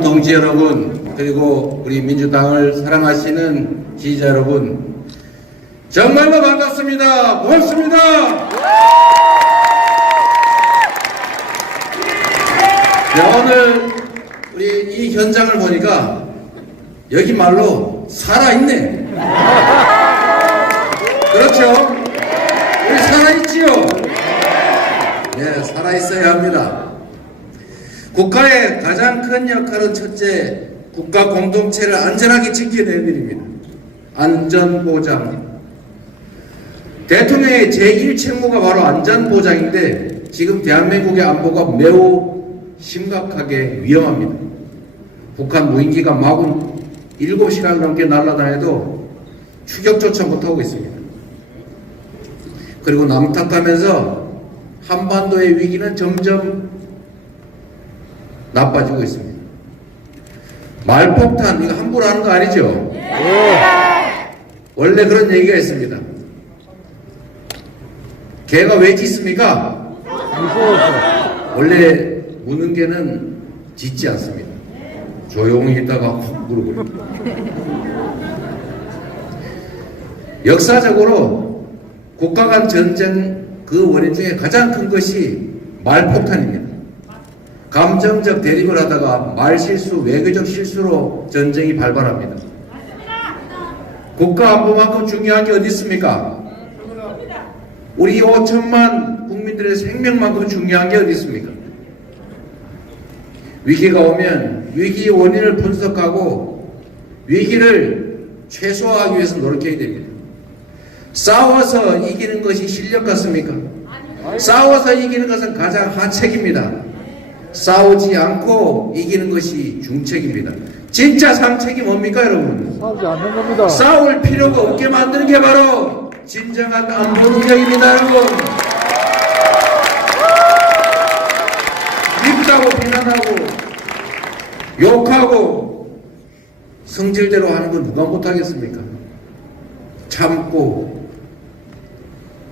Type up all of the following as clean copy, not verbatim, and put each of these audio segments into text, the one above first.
민주당 동지 여러분, 그리고 우리 민주당을 사랑하시는 지지자 여러분, 정말로 반갑습니다. 고맙습니다. 네, 오늘 우리 이 현장을 보니까 여기 말로 살아있네. 그렇죠? 우리 살아있지요? 네, 살아있어야 합니다. 국가의 가장 큰 역할은 첫째, 국가 공동체를 안전하게 지켜내는 일입니다. 안전보장. 대통령의 제1책무가 바로 안전보장인데 지금 대한민국의 안보가 매우 심각하게 위험합니다. 북한 무인기가 마구 7시간 넘게 날아다녀도 추격조차 못하고 있습니다. 그리고 남탓하면서 한반도의 위기는 점점 나빠지고 있습니다. 말폭탄, 이거 함부로 하는 거 아니죠? 원래 그런 얘기가 있습니다. 개가 왜 짖습니까? 원래 무는 개는 짖지 않습니다. 조용히 있다가 확 물어버립니다. 역사적으로 국가 간 전쟁 그 원인 중에 가장 큰 것이 말폭탄입니다. 감정적 대립을 하다가 말실수, 외교적 실수로 전쟁이 발발합니다. 국가 안보만큼 중요한 게 어디 있습니까? 우리 5천만 국민들의 생명만큼 중요한 게 어디 있습니까? 위기가 오면 위기의 원인을 분석하고 위기를 최소화하기 위해서 노력해야 됩니다. 싸워서 이기는 것이 실력 같습니까? 싸워서 이기는 것은 가장 하책입니다. 싸우지 않고 이기는 것이 중책입니다. 진짜 상책이 뭡니까, 여러분? 싸우지 않는 겁니다. 싸울 필요가 없게 만드는 게 바로 진정한 안보 능력입니다, 여러분. 밉다고 비난하고 욕하고 성질대로 하는 건 누가 못하겠습니까? 참고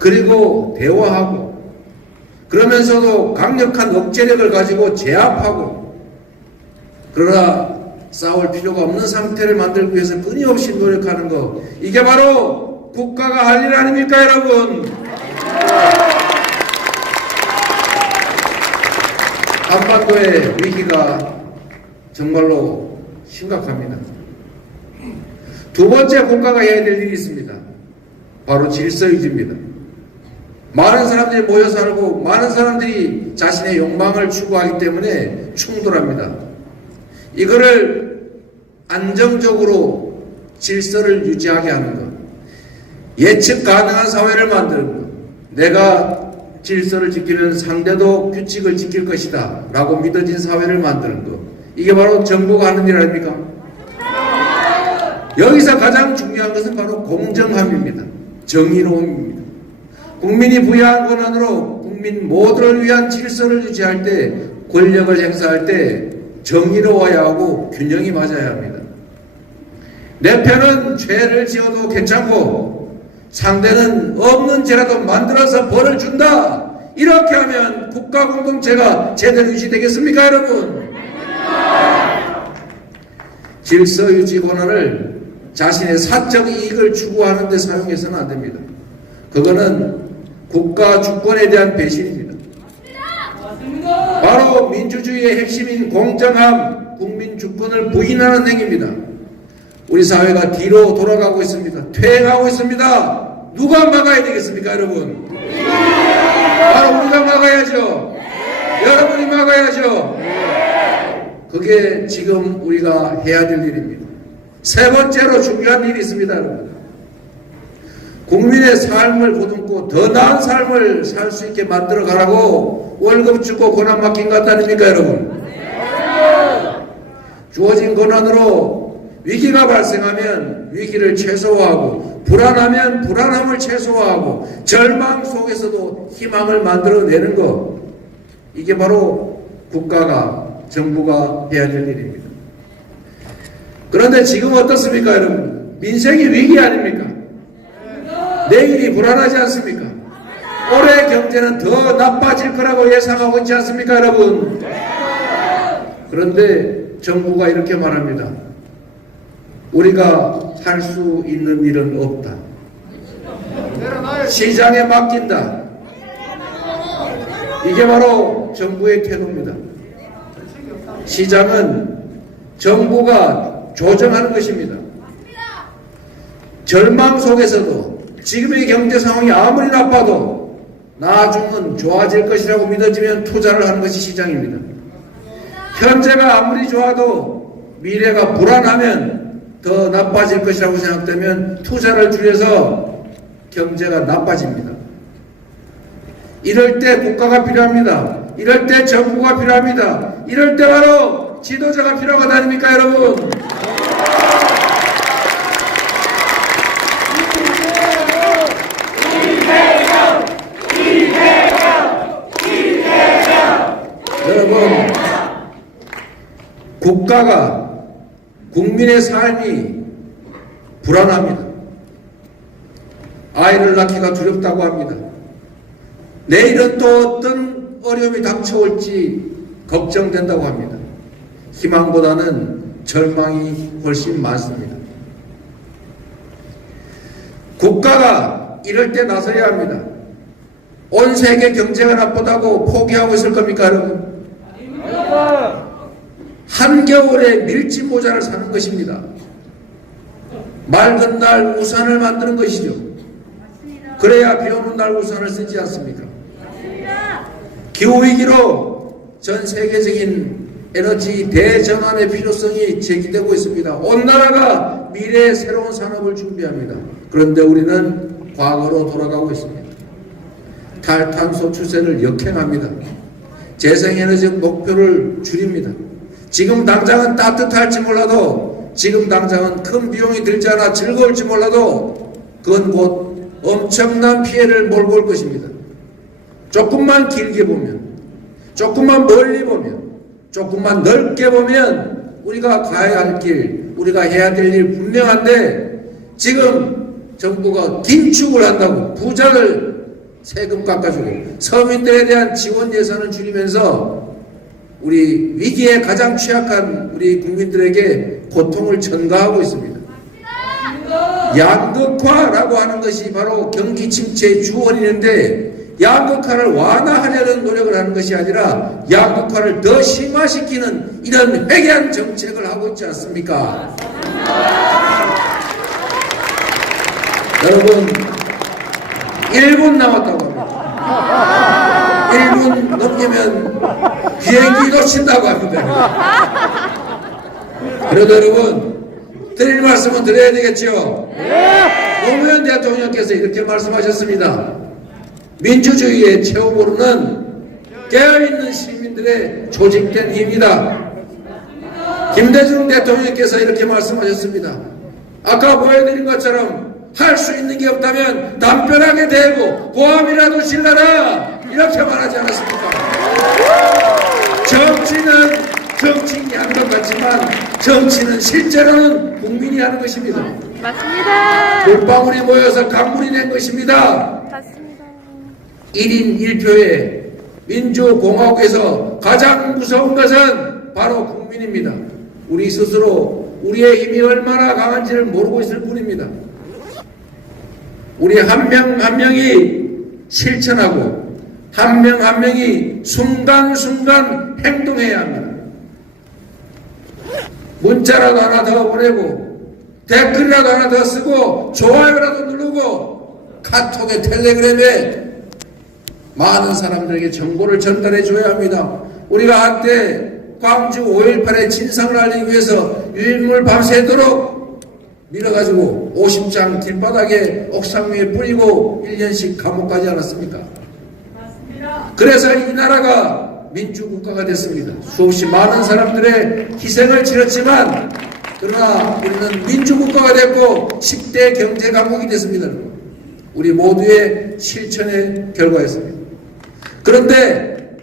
그리고 대화하고 그러면서도 강력한 억제력을 가지고 제압하고, 그러나 싸울 필요가 없는 상태를 만들기 위해서 끊임없이 노력하는 것, 이게 바로 국가가 할 일 아닙니까, 여러분? 한반도의 위기가 정말로 심각합니다. 두 번째 국가가 해야 될 일이 있습니다. 바로 질서 유지입니다. 많은 사람들이 모여 살고 많은 사람들이 자신의 욕망을 추구하기 때문에 충돌합니다. 이거를 안정적으로 질서를 유지하게 하는 것, 예측 가능한 사회를 만드는 것, 내가 질서를 지키면 상대도 규칙을 지킬 것이다 라고 믿어진 사회를 만드는 것, 이게 바로 정부가 하는 일 아닙니까? 여기서 가장 중요한 것은 바로 공정함입니다. 정의로움입니다. 국민이 부여한 권한으로 국민 모두를 위한 질서를 유지할 때, 권력을 행사할 때 정의로워야 하고 균형이 맞아야 합니다. 내 편은 죄를 지어도 괜찮고 상대는 없는 죄라도 만들어서 벌을 준다. 이렇게 하면 국가 공동체가 제대로 유지되겠습니까, 여러분? 질서 유지 권한을 자신의 사적 이익을 추구하는 데 사용해서는 안 됩니다. 그거는 국가 주권에 대한 배신입니다. 바로 민주주의의 핵심인 공정함, 국민 주권을 부인하는 행위입니다. 우리 사회가 뒤로 돌아가고 있습니다. 퇴행하고 있습니다. 누가 막아야 되겠습니까, 여러분? 바로 우리가 막아야죠. 여러분이 막아야죠. 그게 지금 우리가 해야 될 일입니다. 세 번째로 중요한 일이 있습니다, 여러분. 국민의 삶을 보듬고 더 나은 삶을 살 수 있게 만들어 가라고 월급 주고 권한 맡긴 것 아닙니까, 여러분? 주어진 권한으로 위기가 발생하면 위기를 최소화하고, 불안하면 불안함을 최소화하고, 절망 속에서도 희망을 만들어내는 것, 이게 바로 국가가, 정부가 해야 될 일입니다. 그런데 지금 어떻습니까, 여러분? 민생이 위기 아닙니까? 내일이 불안하지 않습니까? 올해 경제는 더 나빠질 거라고 예상하고 있지 않습니까, 여러분? 그런데 정부가 이렇게 말합니다. 우리가 할 수 있는 일은 없다. 시장에 맡긴다. 이게 바로 정부의 태도입니다. 시장은 정부가 조정하는 것입니다. 절망 속에서도 지금의 경제 상황이 아무리 나빠도 나중은 좋아질 것이라고 믿어지면 투자를 하는 것이 시장입니다. 현재가 아무리 좋아도 미래가 불안하면 더 나빠질 것이라고 생각되면 투자를 줄여서 경제가 나빠집니다. 이럴 때 국가가 필요합니다. 이럴 때 정부가 필요합니다. 이럴 때 바로 지도자가 필요하다 아닙니까, 여러분? 여러분, 국가가 국민의 삶이 불안합니다. 아이를 낳기가 두렵다고 합니다. 내일은 또 어떤 어려움이 닥쳐올지 걱정된다고 합니다. 희망보다는 절망이 훨씬 많습니다. 국가가 이럴 때 나서야 합니다. 온 세계 경제가 나쁘다고 포기하고 있을 겁니까, 여러분? 한겨울에 밀짚 모자를 사는 것입니다. 맑은 날 우산을 만드는 것이죠. 그래야 비 오는 날 우산을 쓰지 않습니까? 기후위기로 전 세계적인 에너지 대전환의 필요성이 제기되고 있습니다. 온 나라가 미래의 새로운 산업을 준비합니다. 그런데 우리는 과거로 돌아가고 있습니다. 탈탄소 추세를 역행합니다. 재생에너지 목표를 줄입니다. 지금 당장은 따뜻할지 몰라도, 지금 당장은 큰 비용이 들지 않아 즐거울지 몰라도 그건 곧 엄청난 피해를 몰고 올 것입니다. 조금만 길게 보면, 조금만 멀리 보면, 조금만 넓게 보면 우리가 가야 할 길, 우리가 해야 될 일 분명한데 지금 정부가 긴축을 한다고 부자를 세금 깎아주고 서민들에 대한 지원 예산을 줄이면서 우리 위기에 가장 취약한 우리 국민들에게 고통을 전가하고 있습니다. 양극화라고 하는 것이 바로 경기 침체의 주원인인데 양극화를 완화하려는 노력을 하는 것이 아니라 양극화를 더 심화시키는 이런 회개한 정책을 하고 있지 않습니까? 여러분, 1분 남았다고 합니다. 1분 넘기면 비행기 놓친다고 합니다. 그래도 여러분, 드릴 말씀은 드려야 되겠죠? 노무현 대통령께서 이렇게 말씀하셨습니다. 민주주의의 최후보로는 깨어있는 시민들의 조직된 힘이다. 김대중 대통령께서 이렇게 말씀하셨습니다. 아까 보여드린 것처럼 할 수 있는 게 없다면 남편하게 대고 고함이라도 질러라, 이렇게 말하지 않았습니까? 정치는 정치인이 하는 것 같지만 정치는 실제로는 국민이 하는 것입니다. 맞습니다. 물방울이 모여서 강물이 된 것입니다. 맞습니다. 1인 1표에 민주공화국에서 가장 무서운 것은 바로 국민입니다. 우리 스스로 우리의 힘이 얼마나 강한지를 모르고 있을 뿐입니다. 우리 한 명 한 명이 실천하고 한 명 한 명이 순간순간 행동해야 합니다. 문자라도 하나 더 보내고 댓글이라도 하나 더 쓰고 좋아요라도 누르고 카톡에 텔레그램에 많은 사람들에게 정보를 전달해 줘야 합니다. 우리가 한때 광주 5.18의 진상을 알리기 위해서 유인물 밤새도록 밀어가지고 50장 길바닥에 옥상 위에 뿌리고 1년씩 감옥 가지 않았습니까? 맞습니다. 그래서 이 나라가 민주국가가 됐습니다. 수없이 많은 사람들의 희생을 치렀지만 그러나 우리는 민주국가가 됐고 10대 경제강국이 됐습니다. 우리 모두의 실천의 결과였습니다. 그런데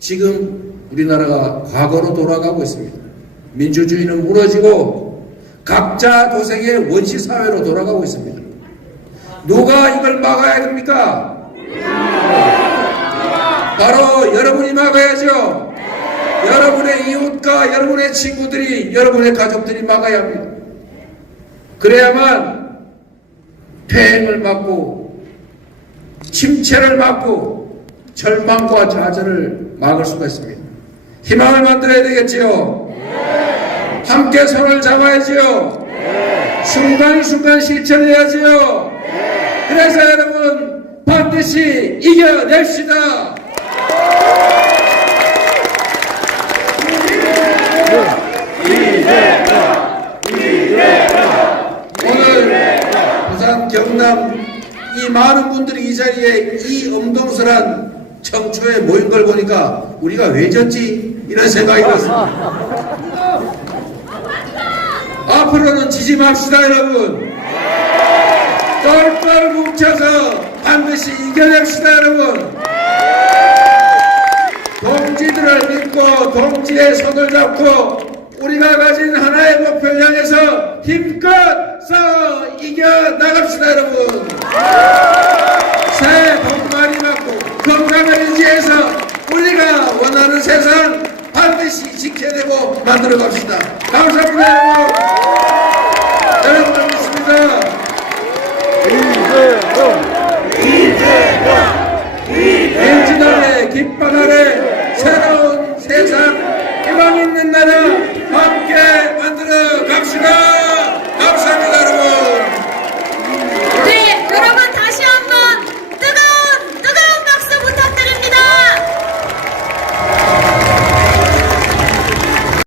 지금 우리나라가 과거로 돌아가고 있습니다. 민주주의는 무너지고 각자 도생의 원시사회로 돌아가고 있습니다. 누가 이걸 막아야 됩니까? 바로 여러분이 막아야죠. 여러분의 이웃과 여러분의 친구들이, 여러분의 가족들이 막아야 합니다. 그래야만 폐행을 막고 침체를 막고 절망과 좌절을 막을 수가 있습니다. 희망을 만들어야 되겠지요. 함께 손을 잡아야지요. 순간순간 실천해야지요. 그래서 여러분 반드시 이겨냅시다. 오늘 부산 경남 이 많은 분들이 이 자리에 이 엄동설한 청초에 모인 걸 보니까 우리가 왜 졌지? 이런 생각이 들었습니다. 앞으로는 지지 맙시다 여러분. 똘똘 뭉쳐서 반드시 이겨냅시다 여러분. 동지들을 믿고 동지의 손을 잡고 우리가 가진 하나의 목표를 향해서 힘껏 싸워 이겨나갑시다 여러분. 새해 복 많이 받고 건강을 유지해서 우리가 원하는 세상 반드시 지켜내고 만들어 갑시다. 감사합니다 여러분.